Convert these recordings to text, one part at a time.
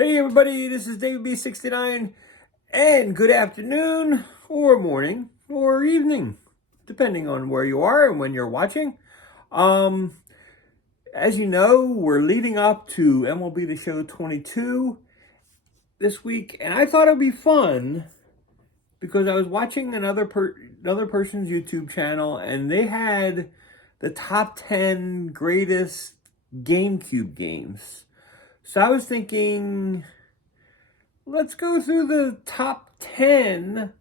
Hey everybody, this is David B69, and good afternoon, or morning, or evening, depending on where you are and when you're watching. Um, as you know, we're leading up to MLB The Show 22 this week, and I thought it'd be fun because I was watching another person's YouTube channel, and they had the top 10 greatest GameCube games. So I was thinking, let's go through the top 10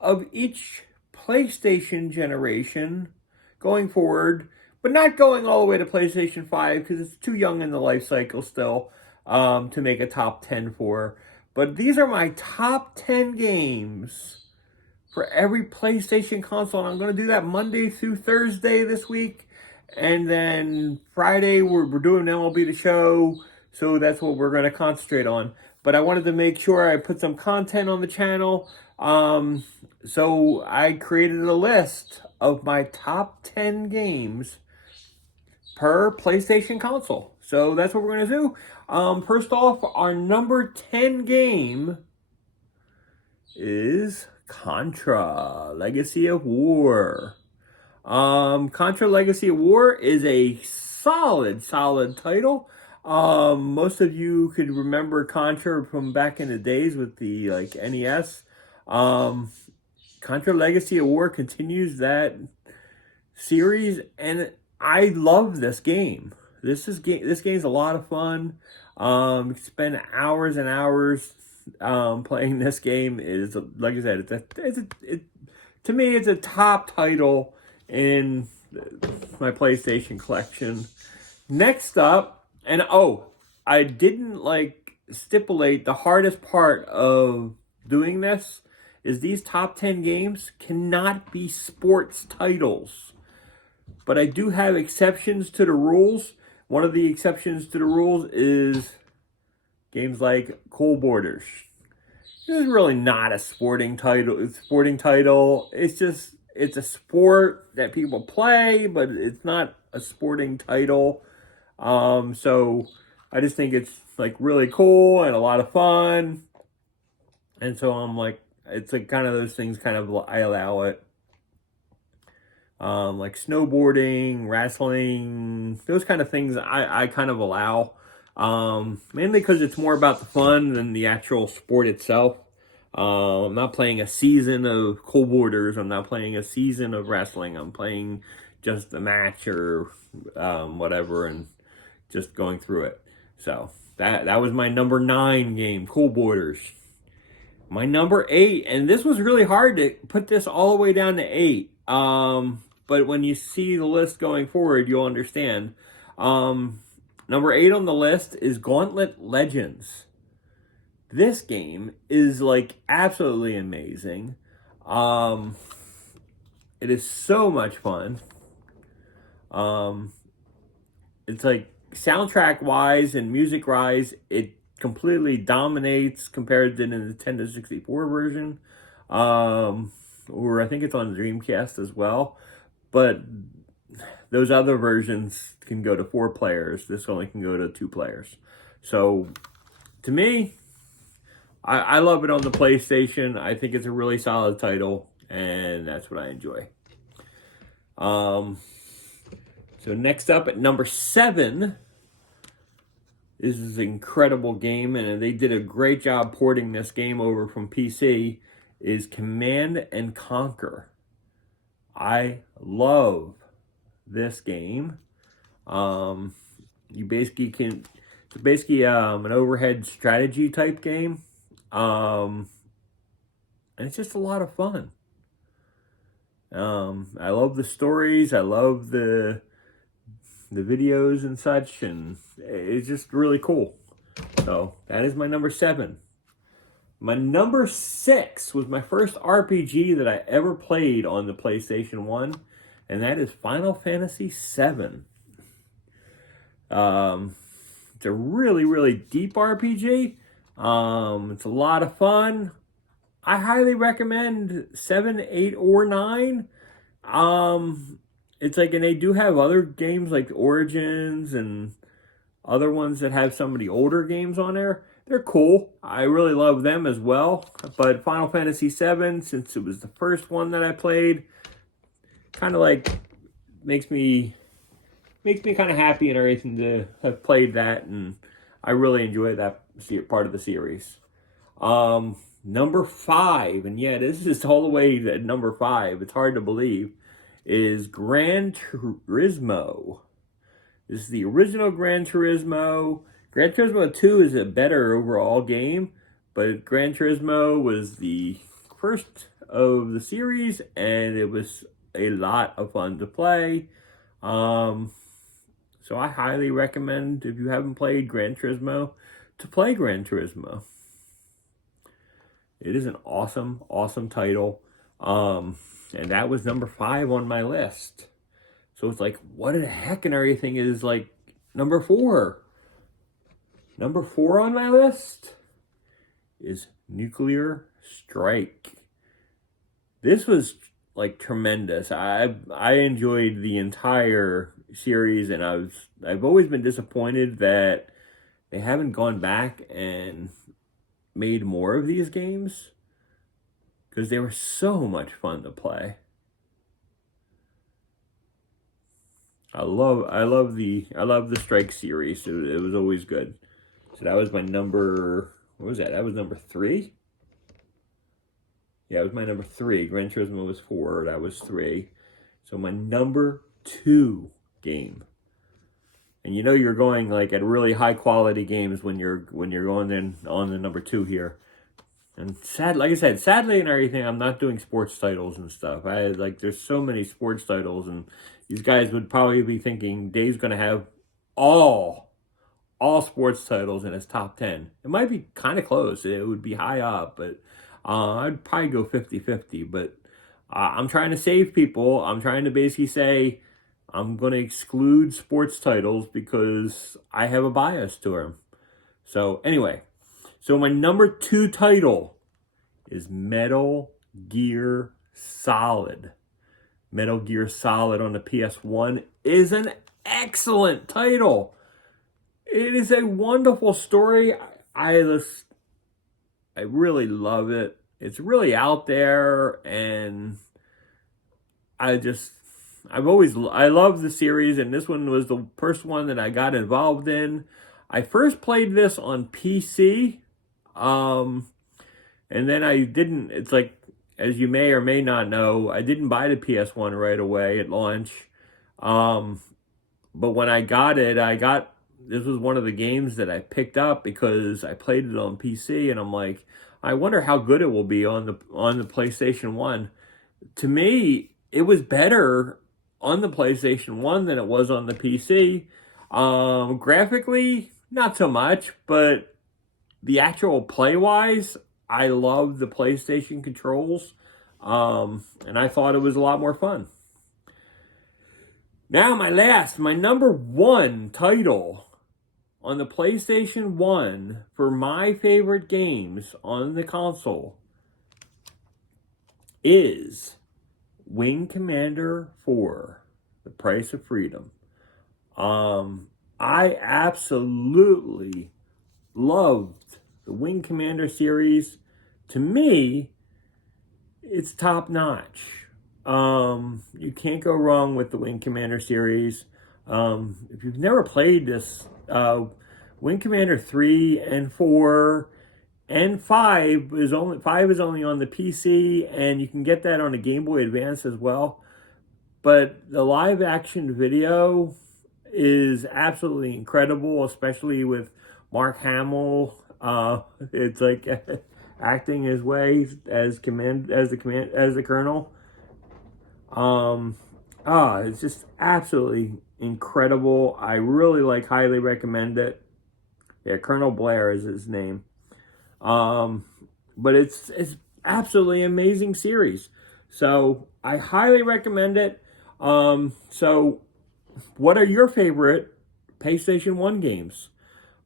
of each PlayStation generation going forward, but not going all the way to PlayStation 5 because it's too young in the life cycle still to make a top 10 for. But these are my top 10 games for every PlayStation console. And I'm going to do that Monday through Thursday this week. And then Friday, we're doing MLB The Show. So that's what we're going to concentrate on. But I wanted to make sure I put some content on the channel. So I created a list of my top 10 games per PlayStation console. So that's what we're going to do. First off, our number 10 game is Contra Legacy of War. Contra Legacy of War is a solid title. Most of you could remember Contra from back in the days with the NES. Contra Legacy of War continues that series, and I love this game. This game's a lot of fun. Spend hours and hours playing this game. Is, like I said, to me it's a top title in my PlayStation collection. Next up, and I didn't stipulate the hardest part of doing this is these top 10 games cannot be sports titles. But I do have exceptions to the rules. One of the exceptions to the rules is games like Cool Borders. This is really not a sporting title. It's a sport that people play, but it's not a sporting title. So I just think it's really cool and a lot of fun. And so it's kind of those things I allow it. Like snowboarding, wrestling, those kind of things I kind of allow. Mainly because it's more about the fun than the actual sport itself. I'm not playing a season of Cold Borders. I'm not playing a season of wrestling. I'm playing just a match or whatever and just going through it. So that was my number 9 game, Cool Borders. My number 8, and this was really hard to put this all the way down to 8. But when you see the list going forward, you'll understand. Number 8 on the list is Gauntlet Legends. This game is absolutely amazing. It is so much fun. It's soundtrack wise and music wise, it completely dominates compared to the Nintendo 64 version. Or I think it's on Dreamcast as well. But those other versions can go to 4 players. This only can go to 2 players. So, to me, I love it on the PlayStation. I think it's a really solid title, and that's what I enjoy. So next up at number 7, this is an incredible game, and they did a great job porting this game over from PC, is Command and Conquer. I love this game. It's basically an overhead strategy type game. And it's just a lot of fun. I love the stories. I love the videos and such, and it's just really cool. So that is my number 7. My number 6 was my first RPG that I ever played on the PlayStation 1, and that is Final Fantasy VII. It's a really deep RPG. It's a lot of fun. I highly recommend 7, 8, or 9. It's and they do have other games like Origins and other ones that have some of the older games on there. they're cool. I really love them as well. But Final Fantasy VII, since it was the first one that I played, kind of like makes me kind of happy and everything to have played that, and I really enjoy that part of the series. Number 5, and yeah, this is all the way at number 5. It's hard to believe. Is Gran Turismo. This is the original Gran Turismo. Gran Turismo 2 is a better overall game, but Gran Turismo was the first of the series, and it was a lot of fun to play. So I highly recommend, if you haven't played Gran Turismo, to play Gran Turismo. It is an awesome, awesome title. And that was number 5 on my list. So it's like, what the heck and everything is like number 4? Number 4 on my list is Nuclear Strike. This was like tremendous. I enjoyed the entire series, and I've always been disappointed that they haven't gone back and made more of these games, because they were so much fun to play. I love the Strike series. It was always good. So that was my number. What was that? That was number 3. Yeah, it was my number 3. Gran Turismo was 4. That was 3. So my number 2 game. And you know you're going like at really high quality games when you're going in on the number 2 here. And like I said, sadly and everything, I'm not doing sports titles and stuff. There's so many sports titles, and these guys would probably be thinking Dave's going to have all sports titles in his top 10. It might be kind of close. It would be high up, but I'd probably go 50-50. But I'm trying to save people. I'm trying to basically say I'm going to exclude sports titles because I have a bias to them. So anyway. So my number 2 title is Metal Gear Solid. Metal Gear Solid on the PS1 is an excellent title. It is a wonderful story. I really love it. It's really out there, and I love the series, and this one was the first one that I got involved in. I first played this on PC. And then I didn't, it's like, as you may or may not know, I didn't buy the PS1 right away at launch. But when I got it, this was one of the games that I picked up because I played it on PC, and I'm like, I wonder how good it will be on the PlayStation 1. To me, it was better on the PlayStation 1 than it was on the PC. Graphically, not so much, but the actual play-wise, I love the PlayStation controls, and I thought it was a lot more fun. Now, my number 1 title on the PlayStation 1 for my favorite games on the console is Wing Commander 4, The Price of Freedom. I absolutely loved the Wing Commander series. To me, it's top notch. You can't go wrong with the Wing Commander series. If you've never played this, Wing Commander 3 and 4 and 5 is only on the PC, and you can get that on a Game Boy Advance as well. But the live action video is absolutely incredible, especially with Mark Hamill. It's like acting his way as the colonel. It's just absolutely incredible. I really highly recommend it. Yeah, Colonel Blair is his name. But it's absolutely amazing series. So I highly recommend it. So what are your favorite PlayStation 1 games?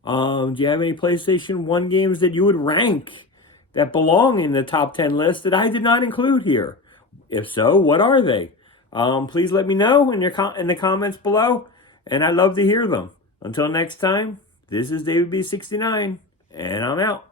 Do you have any PlayStation 1 games that you would rank that belong in the top 10 list that I did not include here? If so, what are they? Please let me know in the comments below, and I'd love to hear them. Until next time, this is David B69. And I'm out.